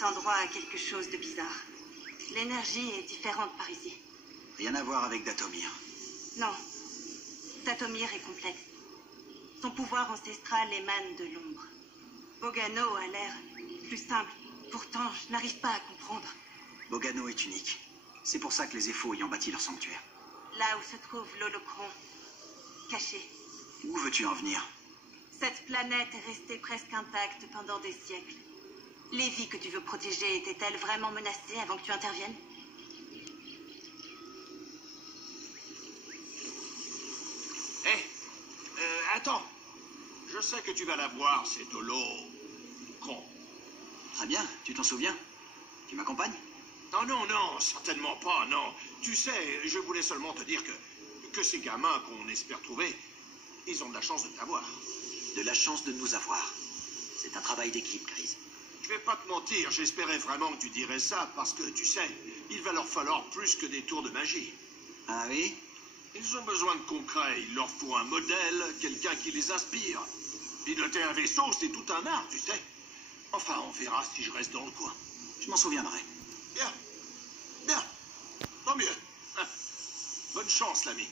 Cet endroit a quelque chose de bizarre. L'énergie est différente par ici. Rien à voir avec Datomir. Non. Datomir est complexe. Son pouvoir ancestral émane de l'ombre. Bogano a l'air plus simple. Pourtant, je n'arrive pas à comprendre. Bogano est unique. C'est pour ça que les Ephos y ont bâti leur sanctuaire. Là où se trouve l'Holocron, caché. Où veux-tu en venir? Cette planète est restée presque intacte pendant des siècles. Les vies que tu veux protéger étaient-elles vraiment menacées avant que tu interviennes? Attends. Je sais que tu vas la voir, cette Holocron. Très bien, tu t'en souviens? Tu m'accompagnes? Non, non, non, certainement pas, non. Tu sais, je voulais seulement te dire que ces gamins qu'on espère trouver, ils ont de la chance de t'avoir. De la chance de nous avoir. C'est un travail d'équipe, Grise. Je vais pas te mentir, j'espérais vraiment que tu dirais ça, parce que, tu sais, il va leur falloir plus que des tours de magie. Ah oui? Ils ont besoin de concret, il leur faut un modèle, quelqu'un qui les inspire. Piloter un vaisseau, c'est tout un art, tu sais. Enfin, on verra si je reste dans le coin. Je m'en souviendrai. Bien. Bien. Tant mieux. Hein. Bonne chance, l'ami.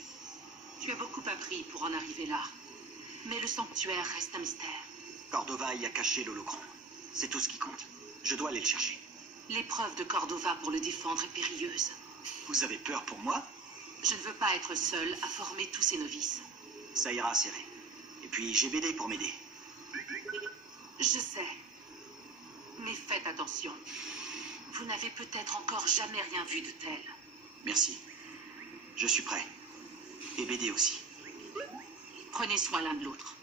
Tu as beaucoup appris pour en arriver là. Mais le sanctuaire reste un mystère. Cordova y a caché l'Holocron. C'est tout ce qui compte. Je dois aller le chercher. L'épreuve de Cordova pour le défendre est périlleuse. Vous avez peur pour moi? Je ne veux pas être seule à former tous ces novices. Ça ira, serré. Et puis j'ai BD pour m'aider. Je sais. Mais faites attention. Vous n'avez peut-être encore jamais rien vu de tel. Merci. Je suis prêt. Et BD aussi. Prenez soin l'un de l'autre.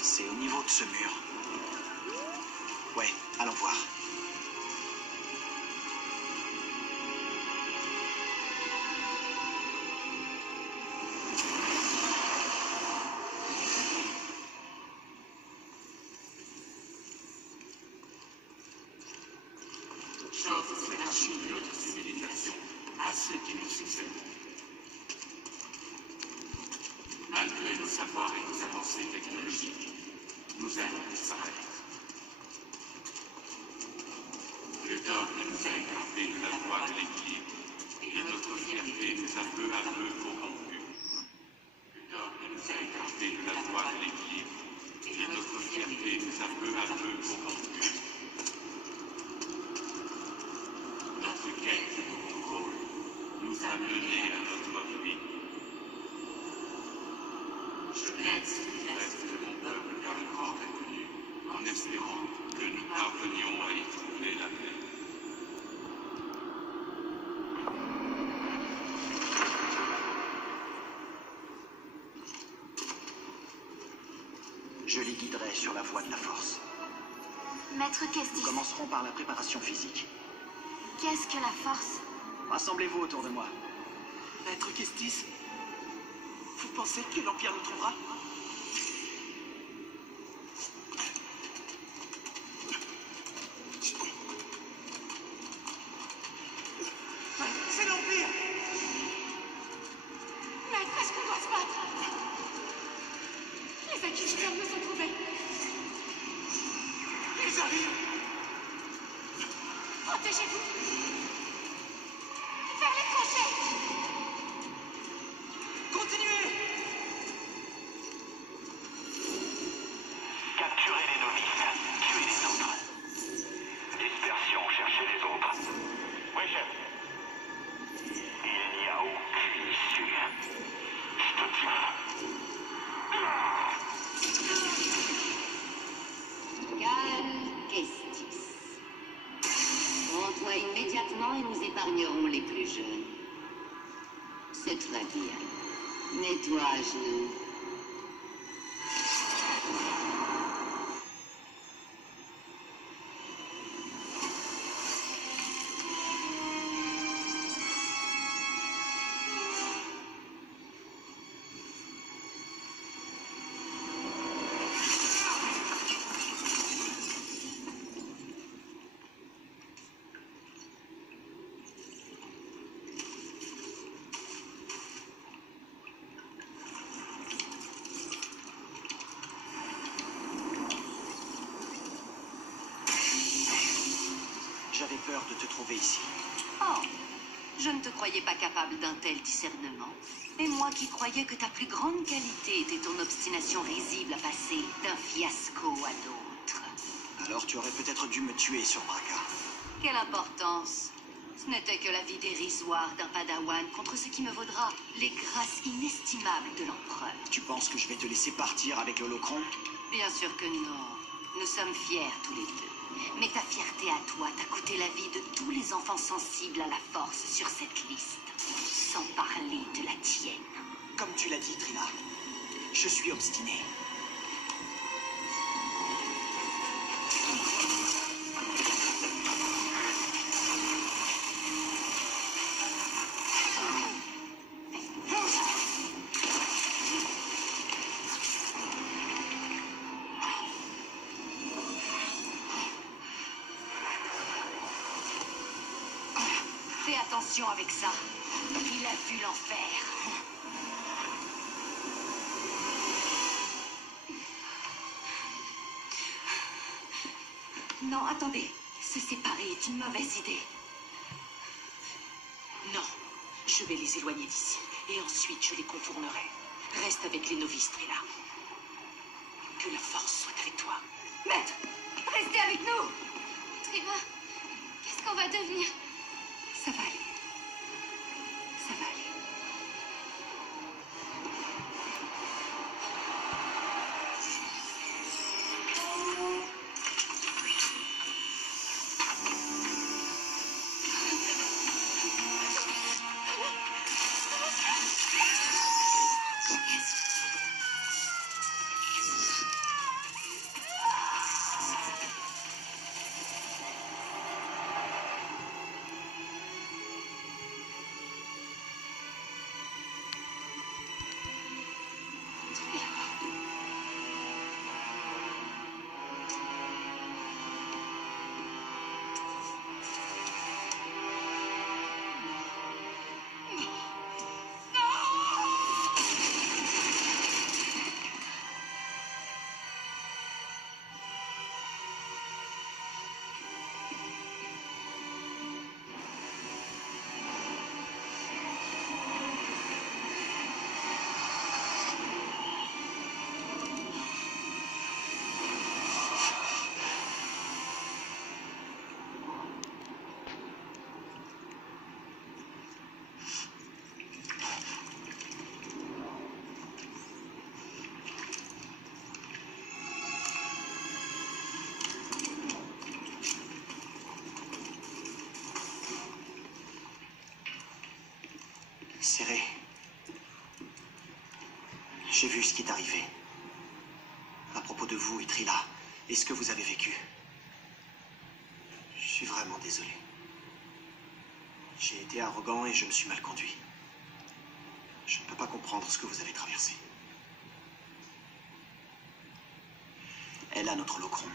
C'est au niveau de ce mur. Ouais, allons voir. J'offre cette archive de notre méditation à ceux qui nous succèdent. Malgré nos savoirs et nos avancées technologiques, nous allons disparaître. Le dogme nous a écartés de la voie de l'équilibre, et notre fierté nous a peu à peu corrompus. Le dogme nous a écartés de la voie de l'équilibre, et notre fierté nous a peu à peu corrompus. Notre quête de contrôle nous a menés à notre ruine. Je laisse le reste de mon peuple vers le grand inconnu, en espérant que nous parvenions à y trouver la paix. Je les guiderai sur la voie de la force. Maître Kestis, Nous commencerons par la préparation physique. qu'est-ce que la force? Rassemblez-vous autour de moi. Maître Kestis, vous pensez que l'Empire nous trouvera? C'est l'Empire! Maître, est-ce qu'on doit se battre? Les Inquisiteurs nous ont trouvés. Ils arrivent! Protégez-vous. Vers les tranchées. Continuez! Capturez les novices, tuez les autres. Dispersion, cherchez les autres. Oui, chef. Il n'y a aucune issue. Je te tiens. Calme, Kestis. Rends-toi immédiatement et nous épargnerons les plus jeunes. C'est très bien. Nettoie à genoux. J'avais peur de te trouver ici. Oh, je ne te croyais pas capable d'un tel discernement. Et moi qui croyais que ta plus grande qualité était ton obstination risible à passer d'un fiasco à l'autre. Alors tu aurais peut-être dû me tuer sur Braca. Quelle importance! Ce n'était que la vie dérisoire d'un padawan contre ce qui me vaudra les grâces inestimables de l'empereur. Tu penses que je vais te laisser partir avec l'holocron? Bien sûr que non. Nous sommes fiers tous les deux. Mais ta fierté à toi t'a coûté la vie de tous les enfants sensibles à la force sur cette liste. Sans parler de la tienne. Comme tu l'as dit, Trina, je suis obstiné. Fais attention avec ça. Il a vu l'enfer. Non, attendez. Se séparer est une mauvaise idée. Non, je vais les éloigner d'ici. Et ensuite, je les contournerai. Reste avec les novices, Trina. Que la force soit avec toi. Maître, restez avec nous. Trina, qu'est-ce qu'on va devenir? Ça va aller. Ça va aller. Serré. J'ai vu ce qui est arrivé. À propos de vous et Trila, et ce que vous avez vécu. Je suis vraiment désolé. J'ai été arrogant et je me suis mal conduit. Je ne peux pas comprendre ce que vous avez traversé. Elle a notre holocron.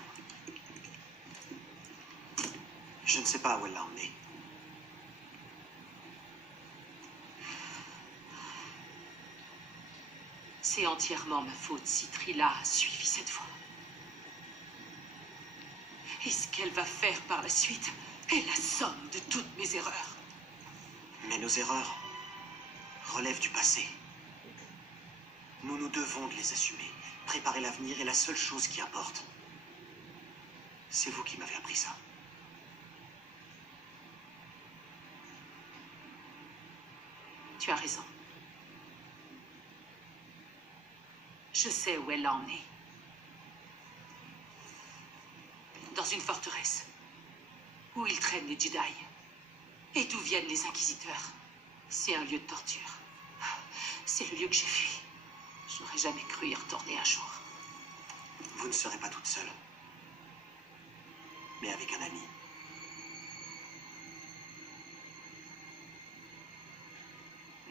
Je ne sais pas où elle l'a emmené. C'est entièrement ma faute si Trila a suivi cette voie. Et ce qu'elle va faire par la suite est la somme de toutes mes erreurs. Mais nos erreurs relèvent du passé. Nous devons de les assumer. Préparer l'avenir est la seule chose qui importe. C'est vous qui m'avez appris ça. Tu as raison. Je sais où elle l'a emmené. Dans une forteresse. Où ils traînent les Jedi. Et d'où viennent les Inquisiteurs. C'est un lieu de torture. C'est le lieu que j'ai fui. J'aurais jamais cru y retourner un jour. Vous ne serez pas toute seule. Mais avec un ami.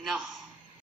Non.